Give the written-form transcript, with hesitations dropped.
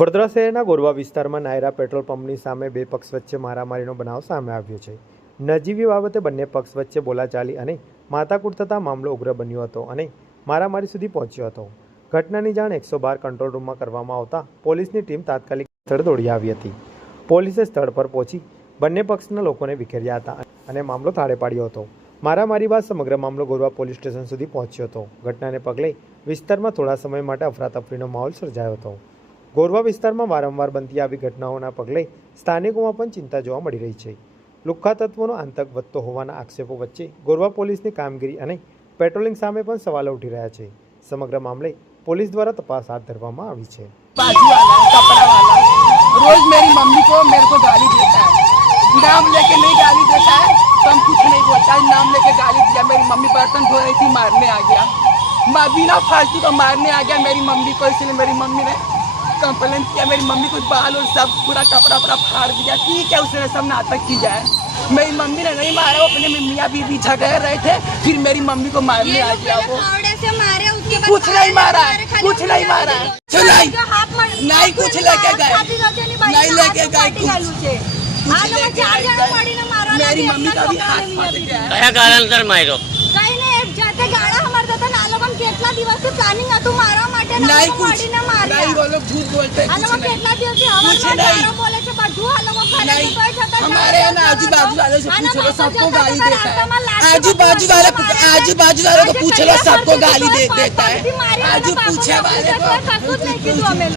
વડોદરા શહેરના ગોરવા વિસ્તારમાં નાયરા પેટ્રોલ પંપની સામે બે પક્ષ વચ્ચે મારામારીનો બનાવ સામે આવ્યો છે। નજીવી બાબતે બંને પક્ષ વચ્ચે બોલાચાલી અને માથાકૂટ થતાં મામલો ઉગ્ર બન્યો હતો અને મારામારી સુધી પહોંચ્યો હતો। ઘટનાની જાણ 112 કંટ્રોલ રૂમમાં કરવામાં આવતા પોલીસની ટીમ તાત્કાલિક સ્થળે દોડી આવી હતી। પોલીસે સ્થળ પર પહોંચી બંને પક્ષના લોકોને વિખેર્યા હતા અને મામલો થાળે પાડ્યો હતો। મારામારી બાદ સમગ્ર મામલો ગોરવા પોલીસ સ્ટેશન સુધી પહોંચ્યો હતો। ઘટનાને પગલે વિસ્તારમાં થોડા સમય માટે અફરાતફરીનો માહોલ સર્જાયો હતો। ગોરવા વિસ્તારમાં વારંવાર બનતી આવી ઘટનાઓના પગલે સ્થાનિકોમાં પણ ચિંતા જોવા મળી રહી છે। લુખ્ખા તત્વોનો આતંક વધતો હોવાના આક્ષેપો વચ્ચે ગોરવા પોલીસની કામગીરી અને પેટ્રોલિંગ સામે પણ સવાલો ઉઠી રહ્યા છે। સમગ્ર મામલે પોલીસ દ્વારા તપાસ હાથ ધરવામાં આવી છે। रोज मेरी मम्मी को मेरे को गाली देता है, नाम लेके नहीं गाली देता है तो हम कुछ नहीं बोलता है। नाम लेके गाली दिया, मेरी मम्मी बर्तन धो रही थी, मारने आ गया, बिना फालतू का मारने आ गया मेरी मम्मी को। इसलिए मेरी मम्मी ने कंप्लेंट किया। मेरी मम्मी को बाल और सब पूरा कपड़ा वपड़ा फाड़ दिया। ठीक है, उसने सब नाटक की जाए। मेरी मम्मी ने नहीं मारा, वो अपने मियाँ बीवी झगड़ रहे थे, फिर मेरी मम्मी को मारने आ गया। वो कुछ नहीं मारा, कुछ नहीं मारा, नहीं कुछ लेके गए, नहीं लेके गए मेरी मम्मी का भी हाथ फट गया। કયા કારણસર માર્યો? કઈ ને એક જાતે ગાડા અમાર હતા ના લોકોને કેટલા દિવસથી પ્લાનિંગ હતું મારવા માટે ના नहीं લોકો कुछ મારીને માર્યા। नहीं, वो लोग झूठ बोलते આ हैं, લોકો कुछ नहीं। કેટલા દિવસથી कुछ હવાના नहीं। ગાડા बोले છે બધું આ લોકો કરે नहीं, છે। કોઈ છતાં हमारे यहाँ ना आजू बाजू वाले से पूछ लो, सबको गाली देता है। आजू बाजू वाले को पूछ लो, सबको गाली देता है। आजू पूछे वाले को કશું જ નહીં કીધું અમે।